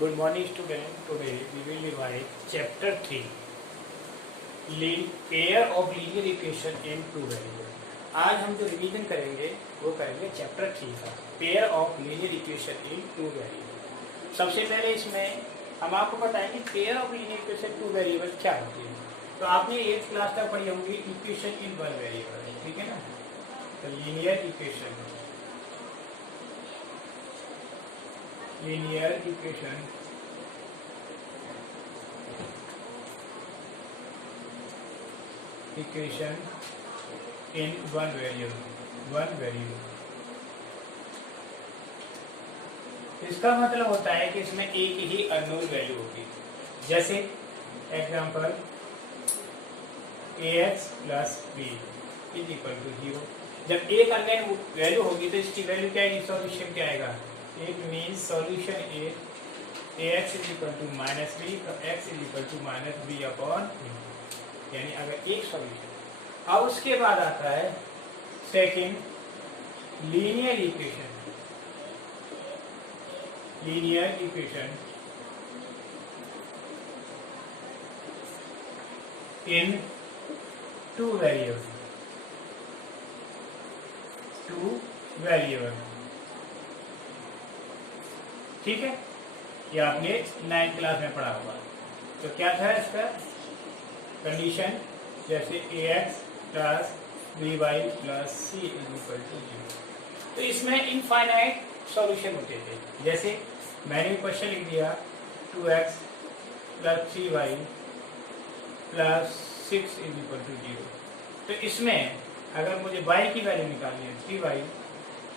Good morning student. Today we will revise chapter 3 pair of linear equation in two variable. आज हम जो revision करेंगे वो करेंगे चैप्टर 3 का pair of linear equation in two variable. सबसे पहले इसमें हम आपको बताएंगे pair of linear equation two variable क्या होती है। तो आपने 8th क्लास तक पढ़ी होंगी इक्वेशन इन वन वेरिएबल, ठीक है ना। तो linear equation equation in one variable. इसका मतलब होता है कि इसमें एक ही अननोन वैल्यू होगी। जैसे example ax plus b is equal to 0। जब एक अननोन वैल्यू होगी तो इसकी वैल्यू क्या आएगी, सॉल्यूशन क्या आएगा। It means solution a ax is equal to minus B, तो x is equal to minus B upon B, यानी अगर एक सॉल्यूशन। अब उसके बाद आता है second linear equation in two variable, ठीक है। ये आपने 9th क्लास में पढ़ा होगा। तो क्या था इसका कंडीशन, जैसे ax plus by plus c is equal to 0। तो इसमें इनफाइनाइट सॉल्यूशन होते थे। जैसे मैंने क्वेश्चन लिख दिया 2x plus 3y plus 6 is equal to 0। तो इसमें अगर मुझे y की वैल्यू निकालनी है 3y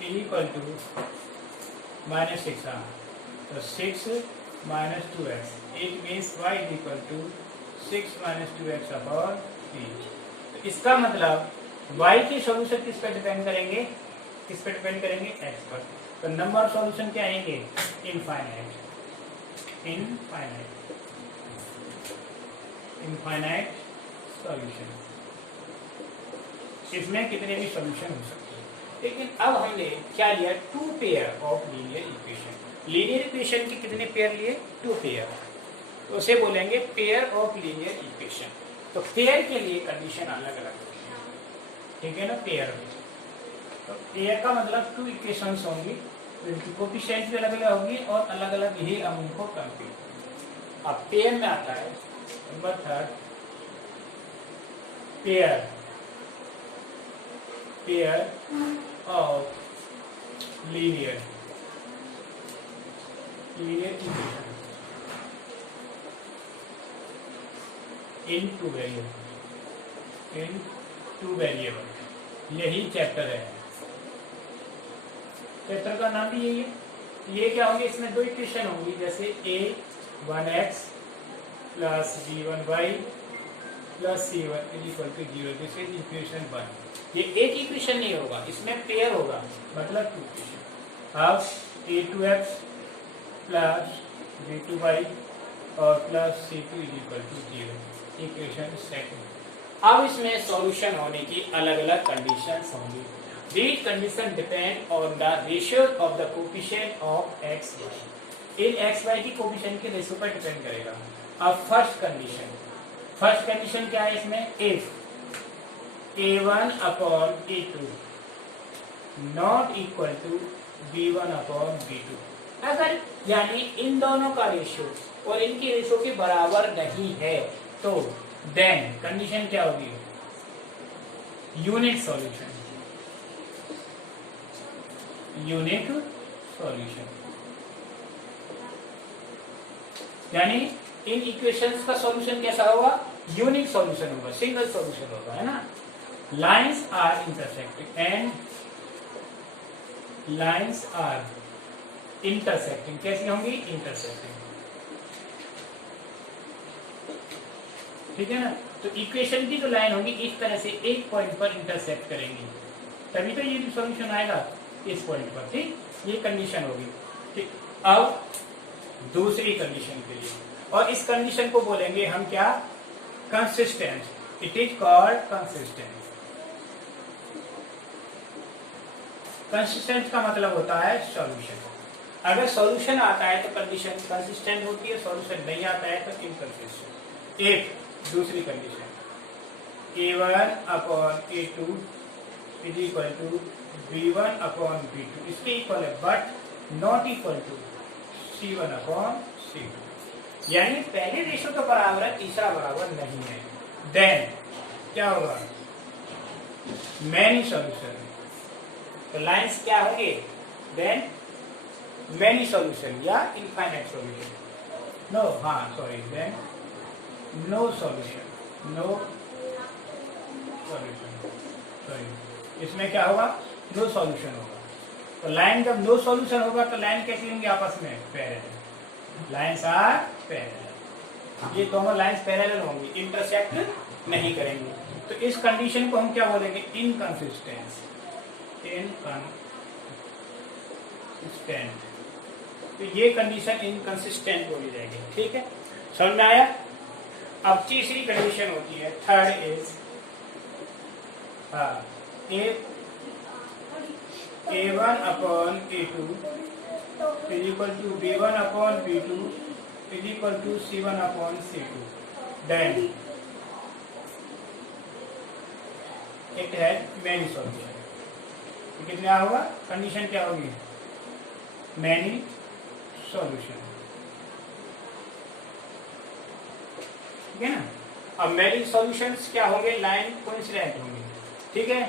is equal to minus 6, तो 6 minus 2x, it means y is equal to 6 minus 2x upon 3। तो इसका मतलब y के सॉल्यूशन किस पर डिपेंड करेंगे, x पर। तो नंबर ऑफ सॉल्यूशन क्या आएंगे, इनफाइनाइट सॉल्यूशन। इसमें कितने भी सॉल्यूशन हो सकते हैं। लेकिन अब हमने क्या लिया, two pair of linear equation के कितने पेयर लिए, टू पेयर। तो उसे बोलेंगे पेयर ऑफ लीनियर इक्वेशन। तो पेयर के लिए कंडीशन अलग अलग होती है, ठीक है ना। पेयर में तो पेयर का मतलब टू इक्वेशंस होंगी, उनकी कोएफिशिएंट भी अलग अलग होगी और अलग अलग ही हम उनको कंप्यूट। अब पेयर में आता है number third pair of linear equation in two variable. यही चैप्टर है, चैप्टर का नाम भी यही है। ये क्या होंगे, इसमें दो इक्वेशन होंगी, जैसे a1x plus b1y plus c1 is equal to 0। This is equation 1। ये एक इक्वेशन नहीं होगा, इसमें पेयर होगा, मतलब टू इक्वेशन। अब a2x प्लस b2y और plus c2 is equal to 0, equation second. अब इसमें सॉल्यूशन होने की अलग अलग कंडीशंस होंगी। These conditions depend on the ratio of the coefficient of x, y। इन x, y की कोफिशिएंट के रेशियो पर डिपेंड करेगा। अब फर्स्ट कंडीशन क्या है इसमें, if a1 upon a2 not equal to b1 upon b2, अगर यानी इन दोनों का रेशियो और इनके रेशियो के बराबर नहीं है, तो देन कंडीशन क्या होगी, यूनिक सॉल्यूशन। यानी इन इक्वेशंस का सॉल्यूशन कैसा होगा, यूनिक सॉल्यूशन होगा, सिंगल सॉल्यूशन होगा, है ना। लाइंस आर इंटरसेक्टिंग, कैसी होंगी, इंटरसेक्टिंग, ठीक है ना। तो इक्वेशन की जो लाइन होगी इस तरह से एक पॉइंट पर इंटरसेक्ट करेंगी, तभी तो ये सॉल्यूशन आएगा इस पॉइंट पर, ठीक। ये कंडीशन होगी, ठीक। अब दूसरी कंडीशन के लिए, और इस कंडीशन को बोलेंगे हम क्या, consistent. It is called consistent. Consistent का मतलब होता है सॉल्यूशन। अगर सॉल्यूशन आता है तो कंडीशन कंसिस्टेंट होती है, सॉल्यूशन नहीं आता है तो इनकंसिस्टेंट। एक दूसरी condition A1 upon A2 is equal to B1 upon B2 इसके इक्वल है, but not equal to C1 upon C2, यानी पहले रेशो तो बराबर है, तीसरा बराबर नहीं है। देन क्या होगा, मैनी सॉल्यूशन, तो लाइंस क्या होंगे, देन मैनी सॉल्यूशन या इनफाइनाइट सॉल्यूशन, नो, हाँ sorry, then no solution, no solution, sorry, इसमें क्या होगा, नो सॉल्यूशन होगा। तो लाइन जब नो सॉल्यूशन होगा तो लाइन कैसी होंगी, आपस में पैरेलल, लाइंस आर पैरेलल, ये दोनों लाइंस पैरेलल होंगी, इंटरसेक्ट नहीं करेंगे। तो इस कंडीशन को हम क्या बोलेंगे, इनकंसिस्टेंस, इनकंसिस्टेंट। तो ये कंडीशन इनकंसिस्टेंट बोली जाएगी, ठीक है, समझ में आया। अब तीसरी कंडीशन होती है, third is A1 upon A2 is equal to B1 upon B2 is equal to C1 upon C2, then it है मैनी सॉल्यूशन। कितना होगा, कंडीशन क्या होगी, मैनी सॉल्यूशन, ठीक है ना। अब मैनी सॉल्यूशंस क्या होंगे, लाइन कोइंसिडेंट होंगी, ठीक है।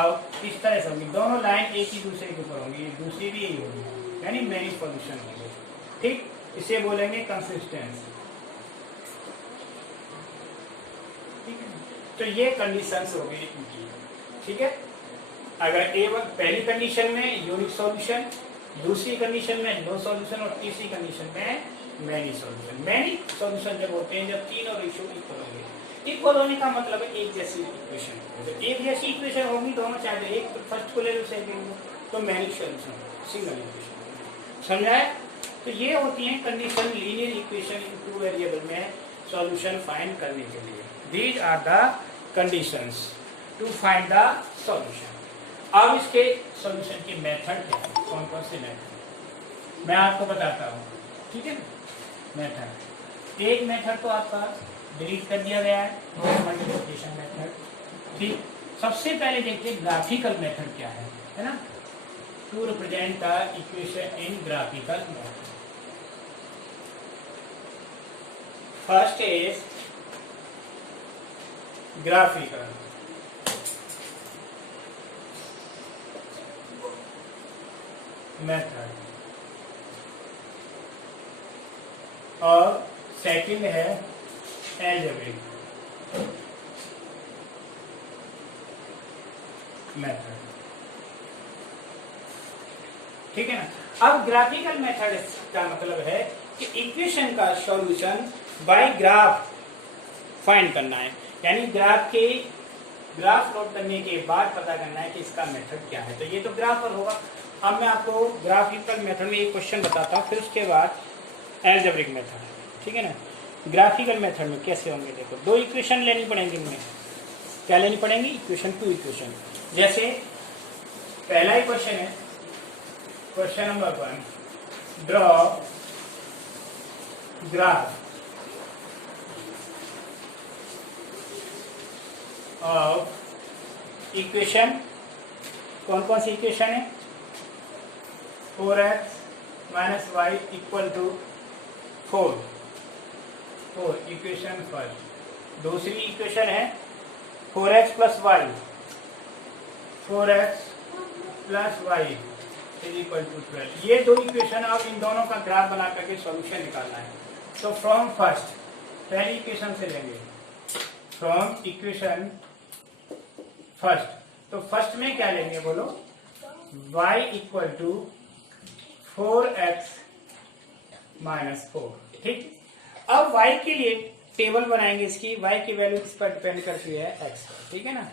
अब इस तरह से होंगी, दोनों लाइन एक ही दूसरे के ऊपर होंगी, दूसरी भी यही होगी, यानी मैनी सॉल्यूशन होंगे, ठीक। इसे बोलेंगे कंसिस्टेंस, ठीक है। तो ये कंडीशंस हो गई इनकी, ठीक है। अगर A1 पहली कंडीशन में यूनिक सॉल्यूशन, दूसरी कंडीशन में नो सॉल्यूशन और तीसरी कंडीशन में मैनी सॉल्यूशन। मैनी सॉल्यूशन जब होते हैं जब तीनों रेशियो इक्वल होंगे। इक्वल होने का मतलब है एक जैसी इक्वेशन, जब एक जैसी इक्वेशन होगी दोनों चाहे एक फर्स्ट को ले लो सेकंड को, तो मैनी सॉल्यूशन, सिंगल इक्वेशन, समझाया। तो ये होती है condition linear equation in two variable में सॉल्यूशन फाइंड करने के लिए। These are the conditions to find the solution. अब इसके सॉल्यूशन की मेथड क्या है, कौन कौन से मेथड मैं आपको बताता हूँ, ठीक है ना। मेथड, एक मेथड तो आपका डिलीट कर दिया गया है, मल्टीप्लिकेशन मेथड, ठीक। सबसे पहले देखिए ग्राफिकल मेथड क्या है ना, to represent the equation in graphical method. First is graphical, method, और सेकंड है एल्जेब्रिक मेथड, ठीक है ना। अब ग्राफिकल मेथड का मतलब है कि इक्वेशन का सॉल्यूशन बाय ग्राफ फाइंड करना है, यानी ग्राफ नोट करने के बाद पता करना है कि इसका मेथड क्या है। तो ये तो ग्राफ पर होगा। अब मैं आपको ग्राफिकल मेथड में एक क्वेश्चन बताता हूँ, फिर उसके बाद एल्जेब्रिक मेथड, ठीक है ना। ग्राफिकल मेथड में कैसे होंगे, देखो दो इक्वेशन लेनी पड़ेंगी, इनमें क्या लेनी पड़ेंगी, इक्वेशन, टू इक्वेशन। जैसे पहला इक्वेशन है, question number 1, draw graph of equation, कौन कौन सी इक्वेशन है, 4x minus Y equal to 4, equation first. दूसरी इक्वेशन है 4x plus Y, 4x plus Y is equal to 12। ये दो इक्वेशन, अब इन दोनों का ग्राफ बना करके सॉल्यूशन निकालना है। तो फ्रॉम फर्स्ट, पहली इक्वेशन से लेंगे, फ्रॉम इक्वेशन फर्स्ट। तो फर्स्ट में क्या लेंगे बोलो, y equal to 4x minus 4, ठीक। अब y के लिए टेबल बनाएंगे, इसकी y की वैल्यू किस पर डिपेंड करती है, x पर, ठीक है ना।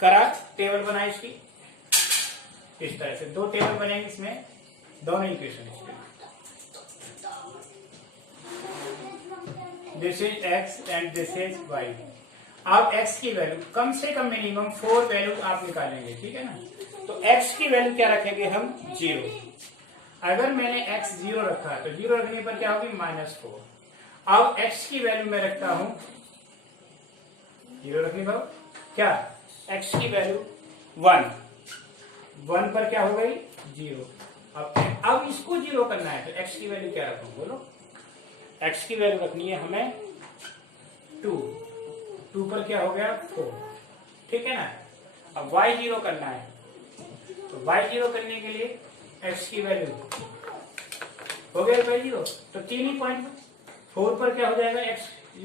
करा, टेबल बनाए इसकी, इस तरह से दो टेबल बनेंगे, इसमें दोनों equation, this is x and this is y। अब x की वैल्यू कम से कम मिनिमम 4 वैल्यू आप निकालेंगे, ठीक है ना। तो x की वैल्यू क्या रखेंगे हम 0। अगर मैंने x 0 रखा है तो 0 रखने पर क्या होगी -4। अब x की वैल्यू मैं रखता हूं 0 रखने पर क्या x की वैल्यू 1 पर क्या हो गई 0। अब इसको 0 करना है तो x की वैल्यू क्या रखूं बोलो। x की वैल्यू रखनी है हमें 2 पर क्या हो गया 4, ठीक है ना। अब y 0 करना है तो y 0 करने के लिए x की वैल्यू हो गया y 0, तो 3 ही पॉइंट 4 पर क्या हो जाएगा x =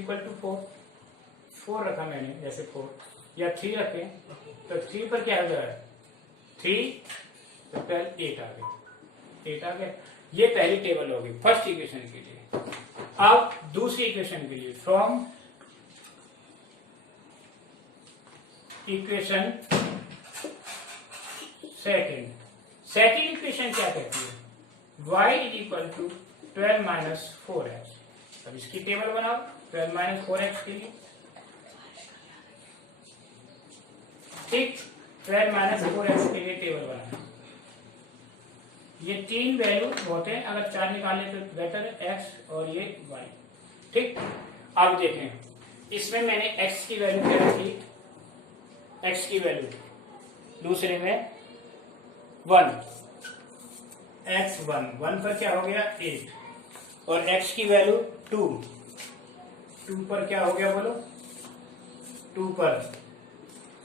4 रखा मैंने, जैसे 4 या 3 रखे तो 3 पर क्या हो जाएगा 3 तो 12 8 आ गया। ये पहली टेबल होगी फर्स्ट इक्वेशन के लिए। अब दूसरी इक्वेशन के लिए फ्रॉम इक्वेशन सेकेंड इक्वेशन क्या कहती है y = 12 - 4x। अब इसकी टेबल बनाओ 12 - 4x के लिए, ठीक। 12 - 4x के लिए टेबल बनाना। ये 3 वैल्यू होते हैं, अगर 4 निकालने तो बेटर है x और ये y, ठीक। अब देखें इसमें मैंने x की वैल्यू क्या रखी, x की वैल्यू दूसरे में 1 x 1 पर क्या हो गया 8 और x की वैल्यू 2 पर क्या हो गया बोलो 2 पर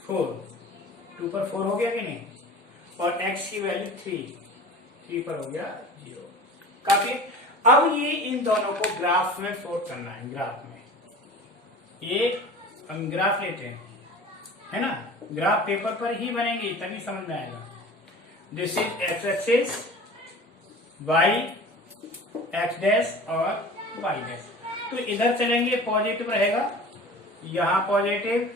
4 हो गया कि नहीं, और x की वैल्यू 3 पर हो गया 0। काफी। अब ये इन दोनों को ग्राफ में प्लॉट करना है। ग्राफ में ये हम ग्राफ लेते हैं, है ना। ग्राफ पेपर पर ही बनेंगे तभी समझ में आएगा। This is x axis, y x dash और y डैश। तो इधर चलेंगे पॉजिटिव रहेगा, यहाँ पॉजिटिव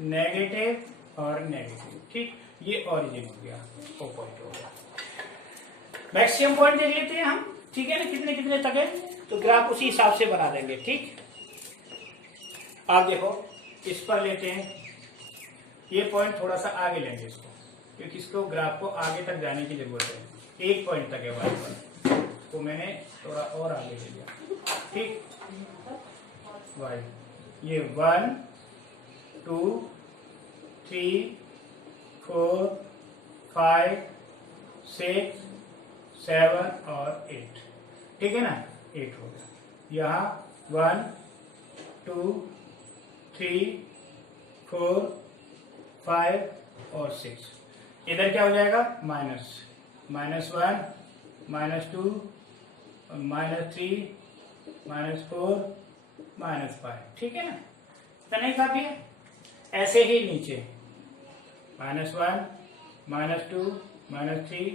नेगेटिव और नेगेटिव, ठीक। ये ओरिजिन हो गया, ओ पॉइंट हो गया। मैक्सिमम पॉइंट देख लेते हैं हम, ठीक है ना, कितने कितने तक है, तो ग्राफ उसी हिसाब से बना देंगे, ठीक। आप देखो इस पर लेते हैं, ये पॉइंट थोड़ा सा आगे लेंगे इसको, क्योंकि इसको ग्राफ को आगे तक जाने की जरूरत है। 1 पॉइंट तक है वाई पर, तो मैंने थोड़ा और आगे ले लिया, ठीक। वाई ये 1 2 3 4 5 6 7 और 8, ठीक है ना, 8 हो गया। यहाँ 1 2 3 4 5 और 6। इधर क्या हो जाएगा -1 -2 -3 -4 -5, ठीक है ना। तो नहीं काफी है, ऐसे ही नीचे -1 -2 -3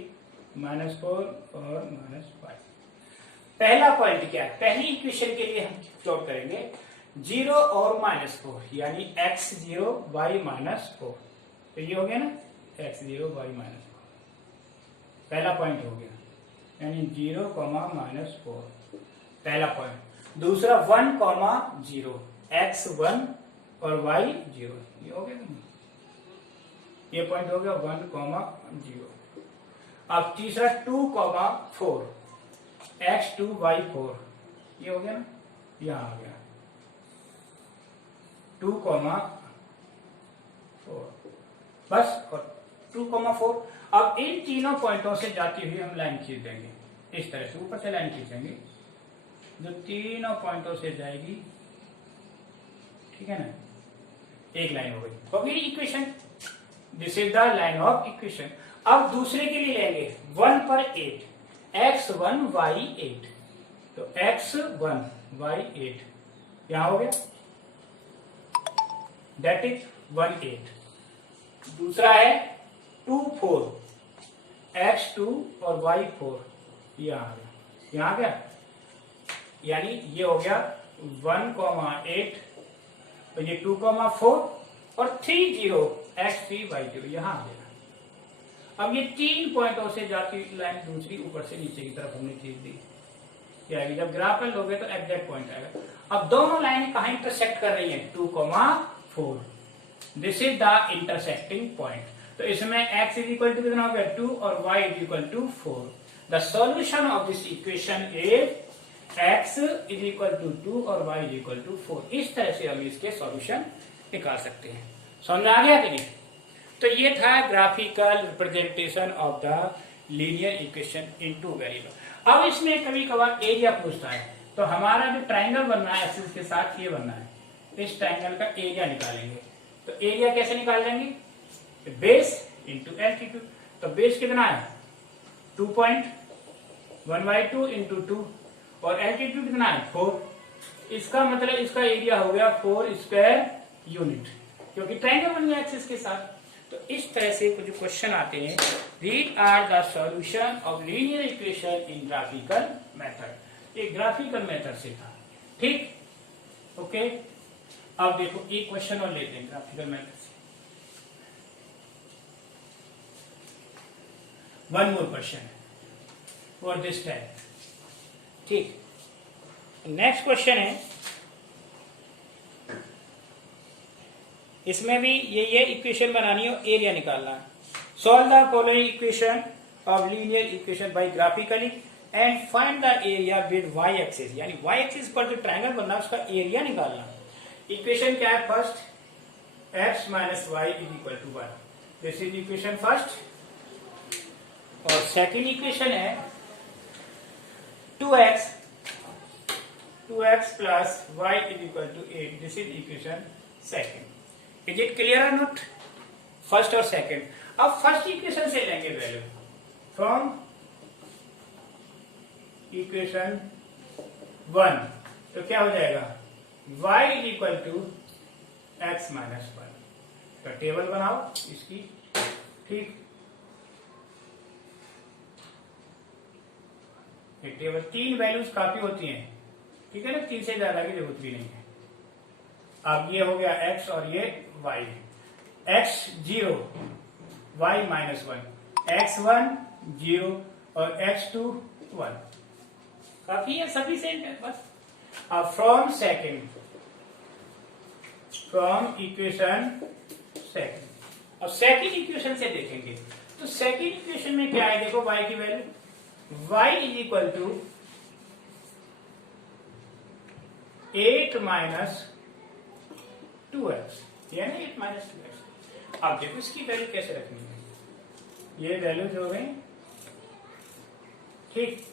-4 और -5। पहला पॉइंट क्या है, पहली इक्वेशन के लिए हम प्लॉट करेंगे 0 और -4, यानी x0 y -4। तो ये हो गया ना x0 y -4, पहला पॉइंट हो गया, यानी 0, -4 पहला पॉइंट। दूसरा 1, 0 x1 और y0, ये हो गया ना, ये पॉइंट हो गया 1, 0। अब तीसरा 2, 4 x2 y4, ये हो गया ना, यहां आ गया 2, 4 बस, और 2, 4। अब इन तीनों पॉइंटों से जाती हुई हम लाइन खींच देंगे, इस तरह से ऊपर से लाइन खींचेंगे जो तीनों पॉइंटों से जाएगी, ठीक है ना, एक लाइन हो गई equation. This is the line of equation. अब दूसरे के लिए लेंगे 1 पर 8 x1 y8, तो x1 y8 यहां हो गया, दैट इज 1 8। दूसरा है 2 4 x2 और y4, यहां आ गया, यहां आ गया, यानी ये हो गया 1, 8, तो ये 2, 4 और 3 0 x3 y0, यहां आ गया। अब ये 3 पॉइंटों से जाती लाइन दूसरी ऊपर से नीचे की तरफ हमने खींच दी, क्या आएगी, जब ग्राफ में लोगे तो एग्जैक्ट पॉइंट आएगा। अब दोनों लाइनें कहां इंटरसेक्ट कर रही हैं, 2, 4. This is the intersecting point. तो इसमें x इज इक्वल टू कितना हो गया 2 और y is equal to 4. The solution of this equation is x is equal to 2 और y इज इक्वल टू 4. इस तरह से हम इसके सॉल्यूशन निकाल सकते हैं. समझ में आ गया कि नहीं? तो ये था graphical representation of the linear equation in two variable. अब इसमें कभी कभार एरिया पूछता है, तो हमारा जो ट्राइंगल बनना है एक्सिस के साथ ये बनना है, इस ट्राइंगल का एरिया निकालेंगे. तो एरिया कैसे निकाल लेंगे? Base into altitude. तो बेस कितना है 2.1/2 इंटू 2 और एल्टीट्यूड कितना है 4. इसका मतलब इसका एरिया हो गया 4 स्क्वायर यूनिट, क्योंकि ट्राइंगल बन गया एक्सिस के साथ. तो इस तरह से कुछ क्वेश्चन आते हैं. Read are the solution of linear equation in graphical method. ये ग्राफिकल मेथड से था. ठीक, ओके. अब देखो एक क्वेश्चन और लेते हैं ग्राफिकल मेथड से. One more question for this time. ठीक, नेक्स्ट क्वेश्चन है. इसमें भी ये इक्वेशन बनानी है और एरिया निकालना है. Solve the following equation of linear equation by graphically and find the area with y axis. यानी y एक्सिस पर जो ट्रायंगल बनना है उसका एरिया निकालना. इक्वेशन क्या है? First x minus Y is equal to 1. This is equation first. और सेकेंड इक्वेशन है 2x plus y is equal to 8. This is equation second. Is it clear और नॉट? फर्स्ट और सेकेंड. अब first equation से लेंगे value from equation 1. तो क्या हो जाएगा? y is equal to x minus 1. तो टेबल बनाओ इसकी. ठीक, एक टेबल 3 वैल्यूज काफी होती हैं. ठीक है ना, 3 से ज्यादा की जरूरत भी नहीं है. अब ये हो गया x और ये y. x 0 y minus 1, x1 0 और x2 1. काफी है, सफिशिएंट है बस. अब फ्रॉम इक्वेशन सेकंड. अब सेकंड इक्वेशन से देखेंगे. तो सेकंड इक्वेशन में क्या है? देखो y की value y is equal to 8 minus 2x, यानी 8 माइनस 2x. अब देखो इसकी वैल्यू कैसे रखनी है. ये वैल्यूज हो गई. ठीक,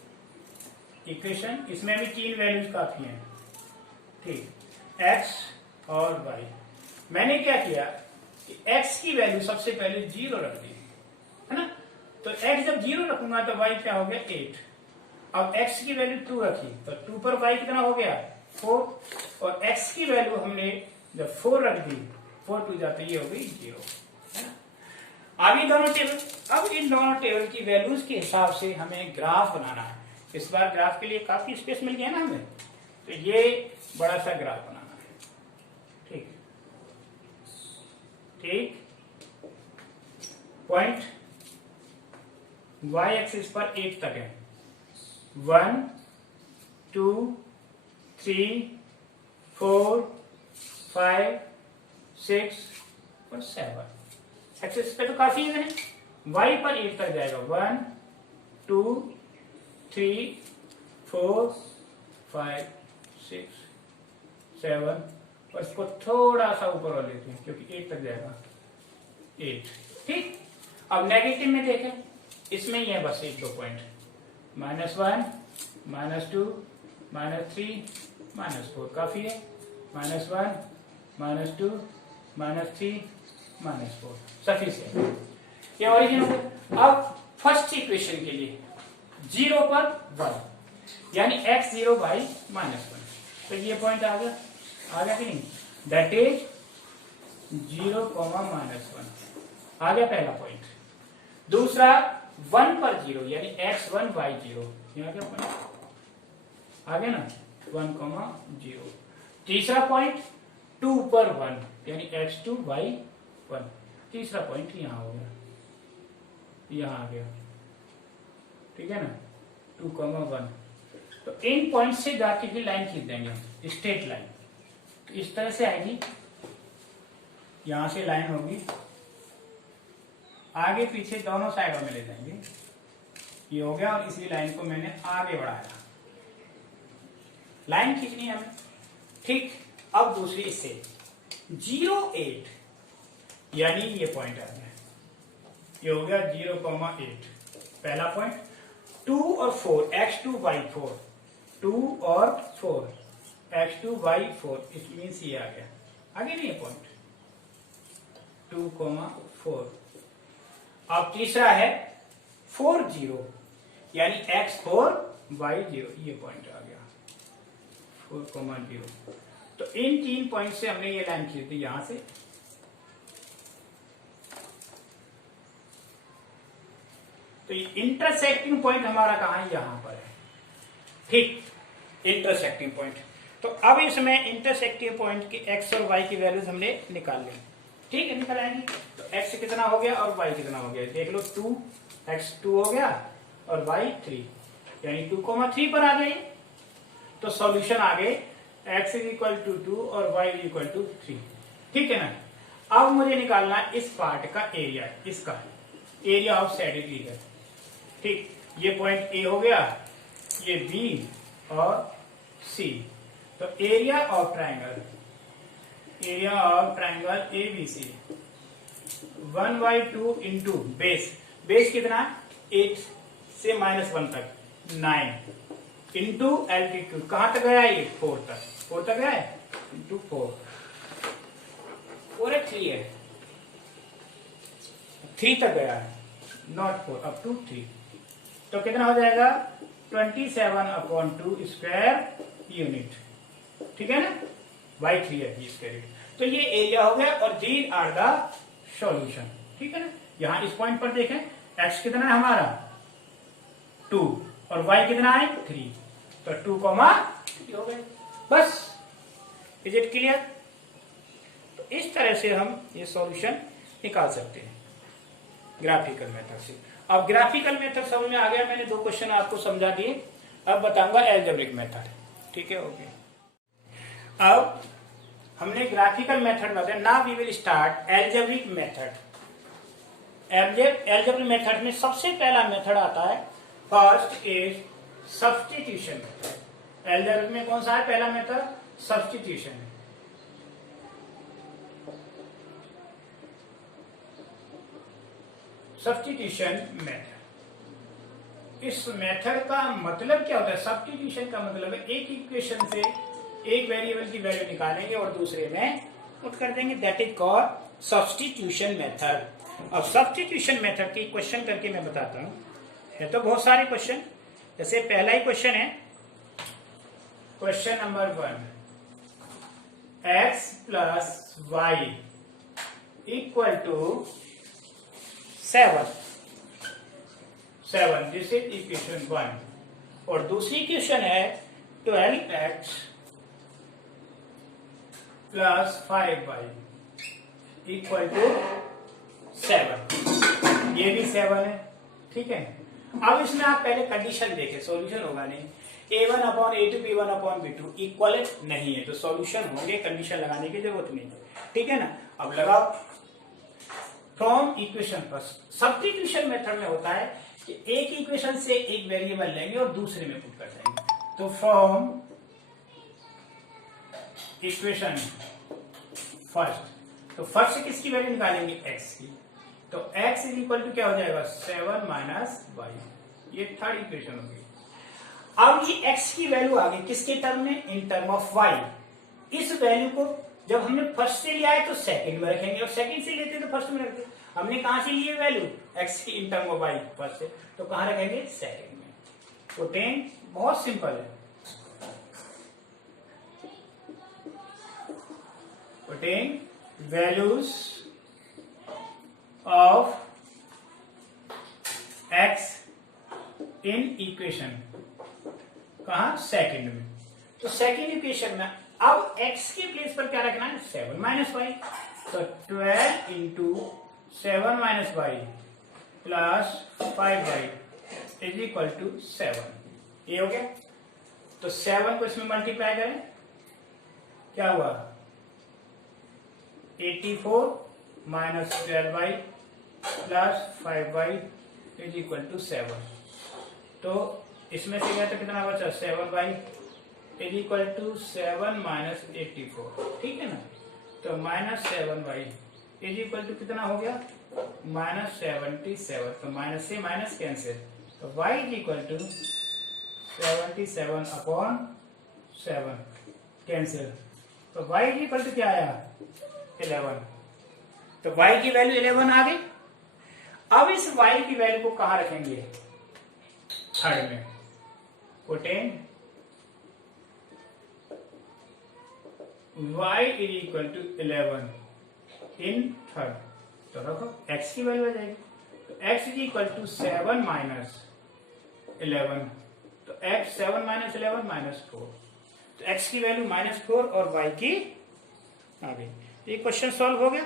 इक्वेशन इसमें भी 3 वैल्यूज काफी हैं. ठीक, x और y. मैंने क्या किया कि x की वैल्यू सबसे पहले 0 रख दी, है ना. तो x जब 0 रखूंगा तो y क्या हो गया 8. अब x की वैल्यू 2 रखी तो 2 पर y कितना हो गया 4. और x की वैल्यू हमने जब 4 रख दी, 4 2 जाते ये हो गई 0, है ना. आगे दोनों टेबल. अब इन दोनों टेबल की वैल्यूज के हिसाब से हमें ग्राफ बनाना है. इस बार ग्राफ के लिए काफी स्पेस मिल गया ना हमें, तो ये बड़ा सा ग्राफ बनाना है. ठीक ठीक, पॉइंट y एक्सिस पर 8 तक है. 1 2 3 4 5 6 और 7. एक्सिस पे तो काफी है. y पर 8 तक जाएगा. 1 2 3 4 5 6 7 और इसको थोड़ा सा ऊपर और लेते हैं क्योंकि 8 तक जाएगा 8. ठीक, अब नेगेटिव में देखें. इसमें ही है बस 1-2 पॉइंट. -1 -2 -3 -4 काफी है. -1 -2 -3 -4 सफिशिएंट. ये ओरिजिन. अब फर्स्ट इक्वेशन के लिए 0 पर 1 यानी x0 y -1. तो ये पॉइंट आ गया कि नहीं? दैट इज 0, -1 आ गया पहला पॉइंट. दूसरा 1 पर 0 यानी x1 y0. यहाँ क्या पॉइंट आ गया ना 1, 0. तीसरा पॉइंट 2 पर 1 यानी x2 y1. तीसरा पॉइंट यहाँ हो गया, यहाँ आ गया. ठीक है ना 2, 1. तो इन पॉइंट से जाके भी लाइन खींच देंगे, स्ट्रेट लाइन. तो इस तरह से आएगी. यहां से लाइन होगी, आगे पीछे दोनों साइडों में ले जाएंगे, ये हो गया। और इसी लाइन को मैंने आगे बढ़ाया, लाइन खींचनी है हमें, ठीक। अब दूसरी से 0,8 यानी ये पॉइंट आ गया, ये हो गया 0,8 पहला पॉइंट। 2 और 4 x2/4, 2 और 4 x2/4, इट मीन्स ये आ गया, आगे नहीं है पॉइंट 2,4। अब तीसरा है 4, 0 यानी x4/0, ये पॉइंट आ गया 4,0। तो इन 3 पॉइंट से हमने ये लाइन खींची थी यहां से, तो ये इंटरसेक्टिंग पॉइंट हमारा कहां है, यहां पर है, ठीक, इंटरसेक्टिंग पॉइंट। तो अब इसमें इंटरसेक्टिंग पॉइंट की x और y की वैल्यूज हमने निकाल ली, ठीक है, निकल आएंगी। तो x कितना हो गया और y कितना हो गया, देख लो, 2x 2 हो गया और y 3, यानी 2,3 पर आ गए। तो सॉल्यूशन आ गए x = 2 और y = 3, ठीक है ना। अब मुझे निकालना इस पार्ट का एरिया, इसका एरिया ऑफ साइड रीजन, ठीक। ये पॉइंट ए हो गया, ये बी और सी। तो area of triangle ABC 1/2 into base कितना, 8 से -1 तक 9 इंटू एल्टीट्यूड, कहां तक गया ये, 4 तक गया है, इंटू 4 और 3 है, 3 तक गया है, नॉट 4, अप टू 3। तो कितना हो जाएगा, 27/2 स्क्वायर यूनिट, ठीक है ना, बाई 3 है जी स्क्वायर। तो ये एरिया हो गया और दीज आर द सॉल्यूशन, ठीक है ना। यहां इस पॉइंट पर देखें, x कितना है हमारा 2 और y कितना है 3, तो 2,3 हो गए, बस। Is it clear. तो इस तरह से हम ये सॉल्यूशन निकाल सकते हैं ग्राफिकल मेथड से। अब ग्राफिकल मेथड समझ में आ गया, मैंने 2 क्वेश्चन आपको समझा दिए, अब बताऊंगा एल्जेब्रिक मेथड, ठीक है, ओके। अब हमने ग्राफिकल मेथड बताया, now we will start algebraic method. Algebraic method में सबसे पहला मेथड आता है, first is substitution method. Algebraic में कौन सा है पहला मेथड, सब्स्टिट्यूशन। सब्स्टिट्यूशन मेथड, इस मेथड का मतलब क्या होता है, सब्स्टिट्यूशन का मतलब है एक इक्वेशन से एक वेरिएबल की वैल्यू निकालेंगे और दूसरे में पुट कर देंगे, that is called substitution method. अब सब्स्टिट्यूशन मेथड की क्वेश्चन करके मैं बताता हूं, है तो बहुत सारे क्वेश्चन। जैसे पहला ही क्वेश्चन है, question number 1, x + y = 7, this is equation 1। और दूसरी क्वेश्चन है 12x + 5y = 7, ये भी 7 है, ठीक है। अब इसमें आप पहले कंडीशन देखें, सॉल्यूशन होगा नहीं, a1/a2 b1/b2 इक्वल नहीं है, तो सॉल्यूशन होंगे, कंडीशन लगाने की जरूरत नहीं, ठीक है ना। अब लगाओ from equation first. Substitution method में होता है कि एक इक्वेशन से एक वेरिएबल लेंगे और दूसरे में पुट कर देंगे। तो फ्रॉम इक्वेशन फर्स्ट, तो फर्स्ट से किसकी वैल्यू निकालेंगे, x की। तो x = क्या हो जाएगा, 7 - y, ये थर्ड इक्वेशन होगी। अब ये x की वैल्यू आ गई किसके टर्म में, इन टर्म ऑफ y। इस वैल्यू को जब हमने फर्स्ट से लिया है तो सेकंड में रखेंगे, और सेकंड से लेते तो फर्स्ट में रखते। हमने कहां से लिए वैल्यू, x की in term of y first से, तो कहां रखेंगे, सेकंड में। तो 10 बहुत सिंपल है, putting values of x in equation, कहा सेकंड में। तो सेकंड इक्वेशन में अब x के प्लेस पर क्या रखना है, 7 - y। तो 12 × 7 - y + 5y = 7, ये हो गया। तो 7 को इसमें मल्टीप्लाई करें, क्या हुआ 84 minus 12y plus 5y is equal to 7। तो इसमें से गया तो कितना बचा 7y is equal to 7 minus 84, ठीक है ना। तो minus 7y is equal to कितना हो गया माइनस 77। तो माइनस से माइनस कैंसिल, तो y is equal to 77 upon 7 cancel. तो y इज इक्वल टू क्या आया 11। तो y की वैल्यू 11 आ गई। अब इस y की वैल्यू को कहां रखेंगे थर्ड में, putting y is equal to 11 in third. तो रखो x की वैल्यू आ जाएगी। तो x is equal to 7 minus 11। तो x 7 माइनस 11 माइनस 4। तो x की वैल्यू -4 और y की आ गई। तो ये क्वेश्चन सॉल्व हो गया,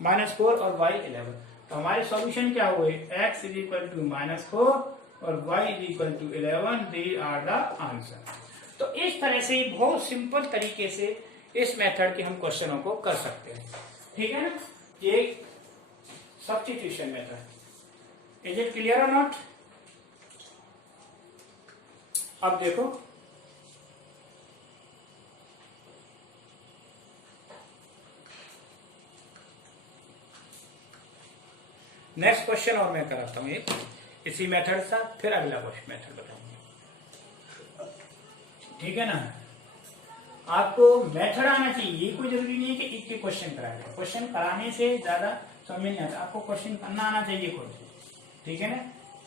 -4 और y 11। तो हमारे सॉल्यूशन क्या हुए x इज इक्वल टू -4 और y is equal to 11। They are the answer. तो इस तरह से बहुत सिंपल तरीके से इस मेथड के हम क्वेश्चनों को कर सकते हैं, ठीक है ना। ये substitution method. Is it clear और नॉट? अब देखो नेक्स्ट क्वेश्चन और मैं कराता हूं एक इसी मेथड से, फिर अगला क्वेश्चन मेथड बताऊंगा, ठीक है ना। आपको मेथड आना चाहिए, ये कोई जरूरी नहीं है कि एक के क्वेश्चन कराएगा। क्वेश्चन कराने से ज्यादा समझ नहीं आता, आपको क्वेश्चन करना आना चाहिए खुद, ठीक है ना।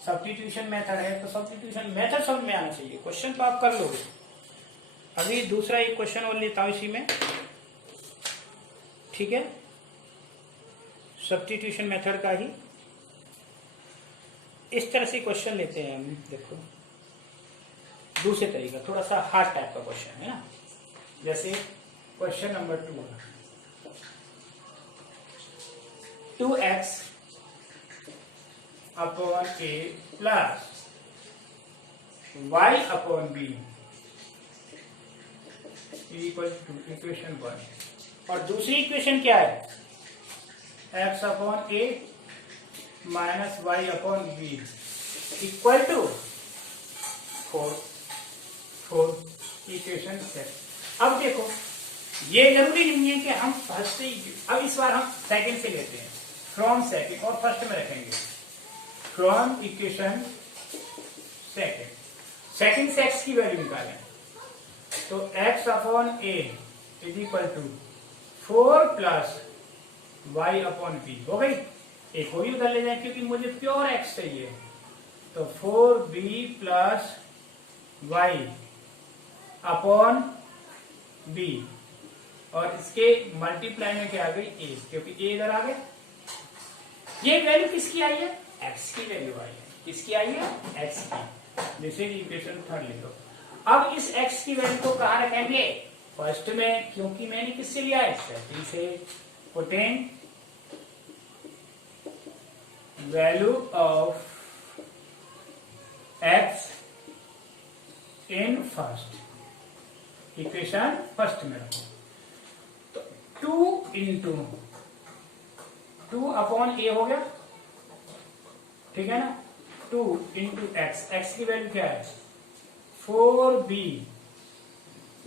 सब्स्टिट्यूशन मेथड है तो सब्स्टिट्यूशन मेथड समझ में आना चाहिए, क्वेश्चन तो आप कर लोगे। अभी दूसरा एक क्वेश्चन और लेता हूं इसी में, ठीक है, सब्स्टिट्यूशन मेथड का ही। इस तरह से क्वेश्चन लेते हैं हम, देखो दूसरे तरीका, थोड़ा सा हार्ड टाइप का क्वेश्चन है ना। जैसे question number 2, 2x upon a plus y upon b equal to equation 1। और दूसरी इक्वेशन क्या है x upon a minus y upon b equal to 4 equation 7। अब देखो ये जरूरी नहीं है कि हम फर्स्ट से, अब इस बार हम सेकंड से लेते हैं, फ्रॉम सेकंड और फर्स्ट में रखेंगे फ्रॉम इक्वेशन सेकंड से x की वैल्यू निकालें। तो x upon a is equal to 4 plus y upon b हो गई। एक को भी उधर ले जाए क्योंकि मुझे प्योर x चाहिए। तो 4b plus y upon b, और इसके मल्टीप्लाई में क्या आ गई a, क्योंकि a इधर आ गया। ये वैल्यू किसकी आई है x की वैल्यू आई है। किसकी आई है x की। दिस इज इक्वेशन 3 लिख लो। अब इस x की वैल्यू को कहां रखेंगे फर्स्ट में, क्योंकि मैंने किससे लिया है सेकंड से। Putting value of x in first equation first में रखो। तो 2 इंटू 2 अपॉन a हो गया, ठीक है ना। 2 इंटू x की वैल्यू क्या है 4b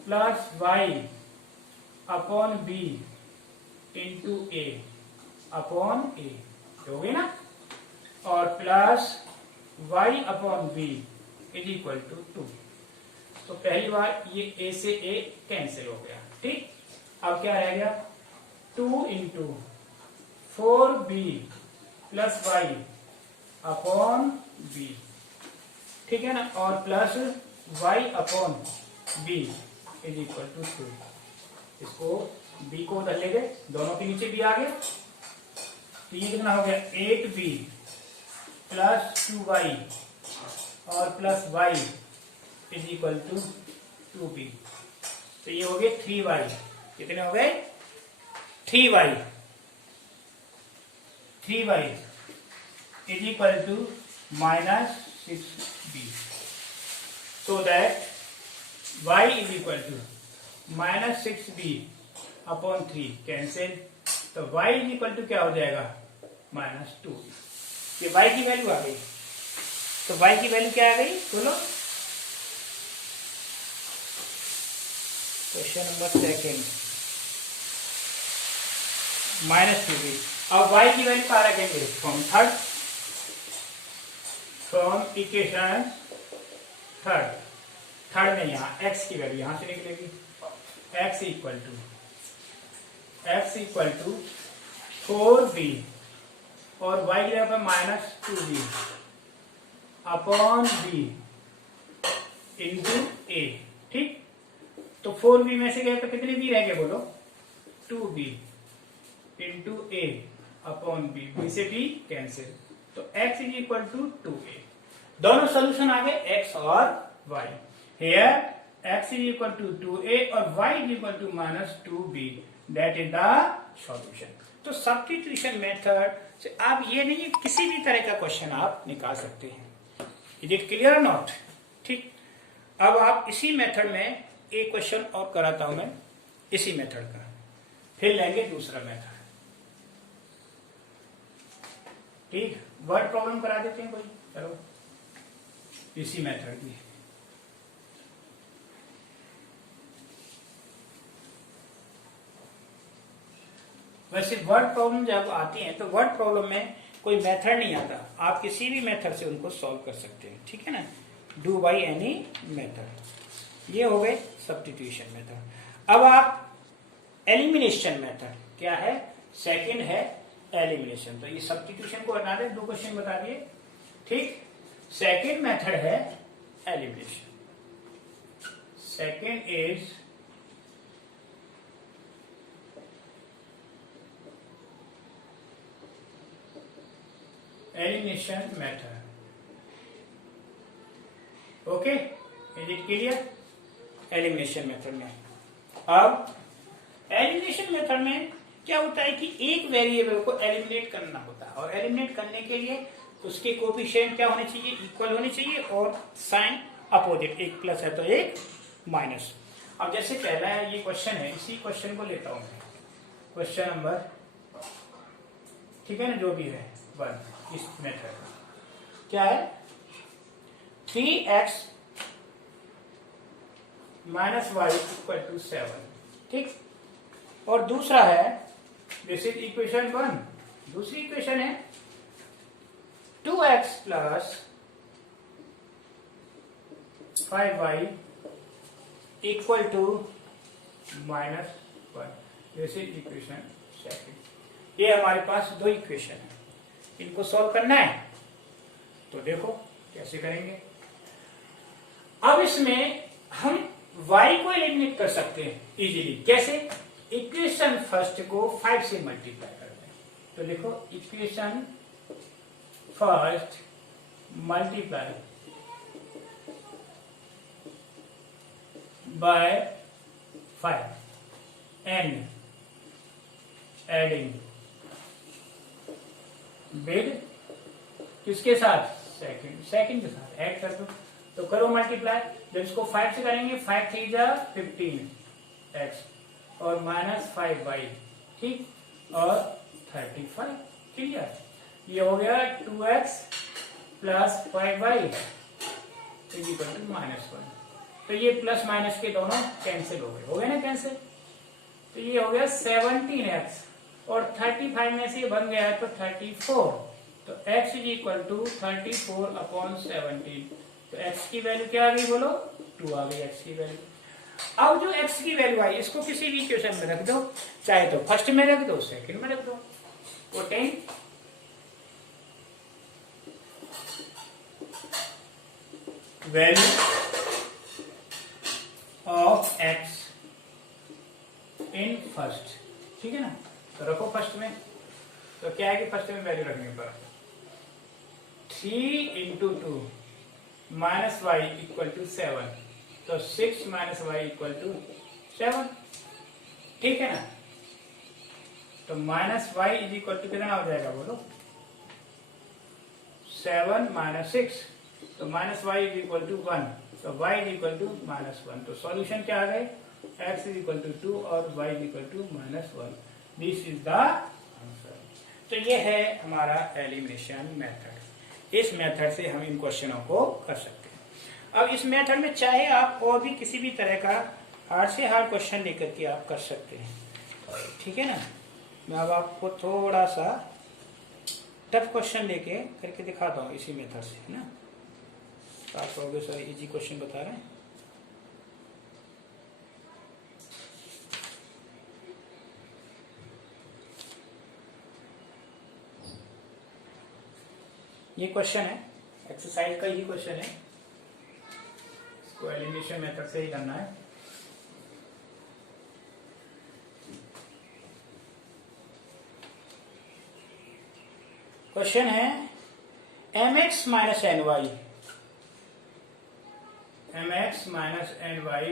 plus y upon b into a upon a हो गई ना, और plus y upon b is equal to 2। तो पहली बार ये a से a कैंसिल हो गया, ठीक। अब क्या रह गया 2 into 4b plus y upon b, ठीक है ना, और plus y upon b is equal to 2। इसको b को उधर ले गए, दोनों के नीचे b आ गया। तो ये कितना हो गया 8b प्लस 2y और plus y is equal to 2b। तो ये हो गए 3y। कितने हो गए 3y is equal to -6b। So that y is equal to -6b upon 3 cancel, तो y इज इक्वल टू क्या हो जाएगा, -2। ये y की वैल्यू आ गई। तो y की वैल्यू क्या आ गई बोलो, क्वेश्चन नंबर सेकेंड, -2b। अब y की वैल्यू कहाँ रखेंगे, फ्रॉम इक्वेशन थर्ड में यहाँ x की वैल्यू यहां से निकलेगी, x इक्वल टू 4b और y की जगह पर -2b upon b into a। ठीक, तो 4b में से गए तो कितने b रह गए बोलो, 2b into a upon b से b कैंसिल, तो x is equal to 2a। दोनों सोल्यूशन आ गए x और y। Here x is equal to 2a और y is equal to -2b, that is the solution. तो सब्स्टिट्यूशन मेथड से आप ये नहीं, किसी भी तरह का क्वेश्चन आप निकाल सकते हैं। इज इट क्लियर और नॉट? ठीक, अब आप इसी मेथड में एक क्वेश्चन और कराता हूं मैं इसी मेथड का, फिर लेंगे दूसरा मेथड। ठीक, वर्ड प्रॉब्लम करा देते हैं कोई, चलो इसी मेथड की। वैसे वर्ड प्रॉब्लम जब आती है तो वर्ड प्रॉब्लम में कोई मेथड नहीं आता, आप किसी भी मेथड से उनको सॉल्व कर सकते हैं। ठीक है ना, डू बाई एनी मेथड। ये हो गए सब्स्टिट्यूशन मेथड। अब आप एलिमिनेशन मेथड क्या है, सेकंड है एलिमिनेशन। तो ये सब्स्टिट्यूशन को हटा दे, दो क्वेश्चन बता दिए। ठीक, सेकंड मेथड है elimination. Second is elimination method. Okay, is it clear? Elimination method में अब एलिमिनेशन मेथड में क्या होता है कि एक वेरिएबल को एलिमिनेट करना होता है, और एलिमिनेट करने के लिए उसके कोफिशिएंट क्या होने चाहिए, इक्वल होने चाहिए, और साइन अपोजिट, एक प्लस है तो एक माइनस। अब जैसे पहला है ये क्वेश्चन है, इसी क्वेश्चन को लेता हूं मैं, क्वेश्चन नंबर, ठीक है ना, जो भी है 1, इस मेथड का क्या है, 3x - y = 7। ठीक, और दूसरा है, दिस इज इक्वेशन 1। दूसरी इक्वेशन है 2x + 5y = -1। This is equation second. ये हमारे पास दो इक्वेशन है, इनको सॉल्व करना है, तो देखो कैसे करेंगे। अब इसमें हम y को एलिमिनेट कर सकते हैं इजीली। कैसे? इक्वेशन फर्स्ट को 5 से मल्टीप्लाई करते हैं। तो देखो, equation first multiply by 5 and adding with किसके साथ, सेकंड के साथ ऐड कर दो। तो करो मल्टीप्लाई, जब इसको 5 से करेंगे 5 3 जा 15x और -5y, ठीक, और 35। क्लियर? ये हो गया 2x + 5y = -1। तो ये प्लस माइनस के दोनों कैंसिल हो गए ना कैंसिल। तो ये हो गया 17x और 35 में से बन गया है तो 34। तो x = 34/17। तो x की वैल्यू क्या आ गई बोलो, 2 आ गई x की वैल्यू। अब जो x की वैल्यू आई, इसको किसी भी इक्वेशन में रख दो, चाहे तो फर्स्ट में रख दो, सेकंड में रख दो। Putting value of x in first, ठीक है ना। तो रखो फर्स्ट में, तो क्या है कि फर्स्ट में वैल्यू रखने पर 3 × 2 -y = 7। तो 6 - y = 7, ठीक है ना। तो -y = कितना हो जाएगा बोलो, 7 - 6। तो -y = 1, तो y = -1। तो सॉल्यूशन क्या आ गए, x = 2 और y = -1। This is the answer. तो ये है हमारा एलिमिनेशन मेथड। इस मेथड से हम इन क्वेश्चनों को कर सकते हैं। अब इस मेथड में चाहे आप और भी किसी भी तरह का हार्ड से हार्ड क्वेश्चन लेकर के आप कर सकते हैं, ठीक है ना। मैं अब आपको थोड़ा सा टफ क्वेश्चन लेके करके दिखाता हूँ इसी मेथड से, है ना। तो आप कहोगे सर इजी क्वेश्चन बता रहे हैं। ये क्वेश्चन है, एक्सरसाइज का ही क्वेश्चन है, इसको एलिमिनेशन मेथड से ही करना है। क्वेश्चन है mx minus N Y, mx minus N Y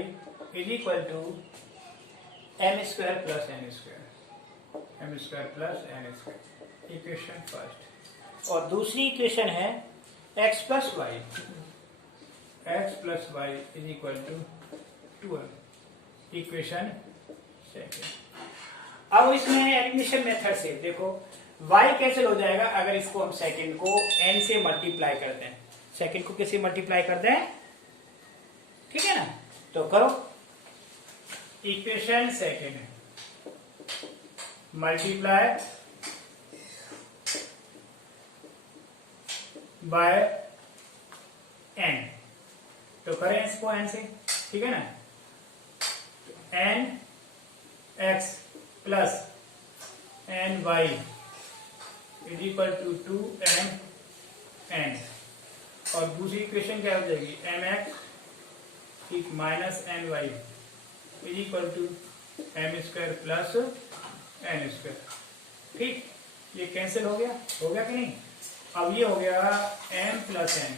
is equal to M square plus N square, M square plus N square, equation first. और दूसरी इक्वेशन है x plus Y, X plus Y is equal to 2m, equation second. अब इसमें elimination method से देखो y cancel हो जाएगा अगर इसको हम सेकंड को n से मल्टीप्लाई कर दें। सेकंड को किससे मल्टीप्लाई कर दें, ठीक है ना। तो करो, equation second multiply by n, तो करें इसको n से, ठीक है ना। n x plus n y is equal to 2m n, और दूसरी इक्वेशन क्या हो जाएगी M X minus N Y is equal to M square plus N square. ठीक, ये कैंसिल हो गया कि नहीं। अब ये हो गया m प्लस एन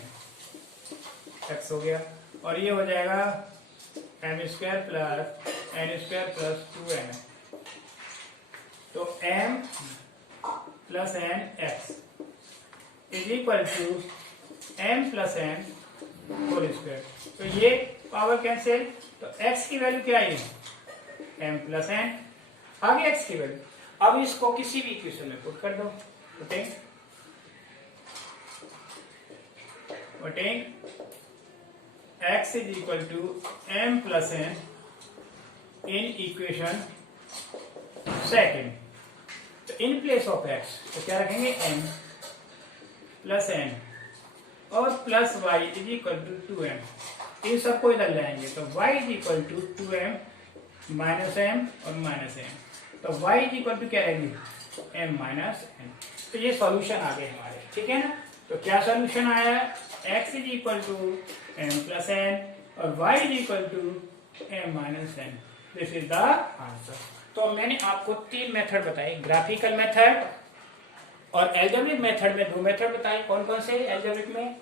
एक्स हो गया, और ये हो जाएगा M square plus N square plus 2n। तो m plus N X is equal to m plus N whole square. तो ये पावर कैंसिल, तो x की वैल्यू क्या है m प्लस एन, आगे x की वैल्यू। अब इसको किसी भी इक्वेशन में पुट कर दो, putting x is equal to m plus N in equation second. तो इन प्लेस ऑफ x तो क्या रखेंगे m प्लस एन और plus y is equal to 2m। इन सबको इधर लाएंगे तो y is equal to 2m minus m और माइनस m, तो y इज इक्वल टू क्या रहेगी m माइनस n। तो ये सॉल्यूशन आ गए हमारे, ठीक है ना। तो क्या सॉल्यूशन आया, x is equal to m plus n और y is equal to m minus n। This is the answer. तो मैंने आपको 3 मेथड बताए, ग्राफिकल मेथड और एल्जेब्रिक मेथड में 2 मेथड बताए। कौन कौन से, एल्जेब्रिक में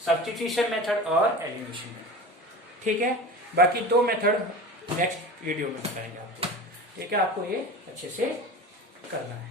सब्स्टिट्यूशन मेथड और एलिमिनेशन मेथड, ठीक है। बाकी 2 मेथड नेक्स्ट वीडियो में बताएंगे आपको, ठीक है। आपको ये अच्छे से करना है।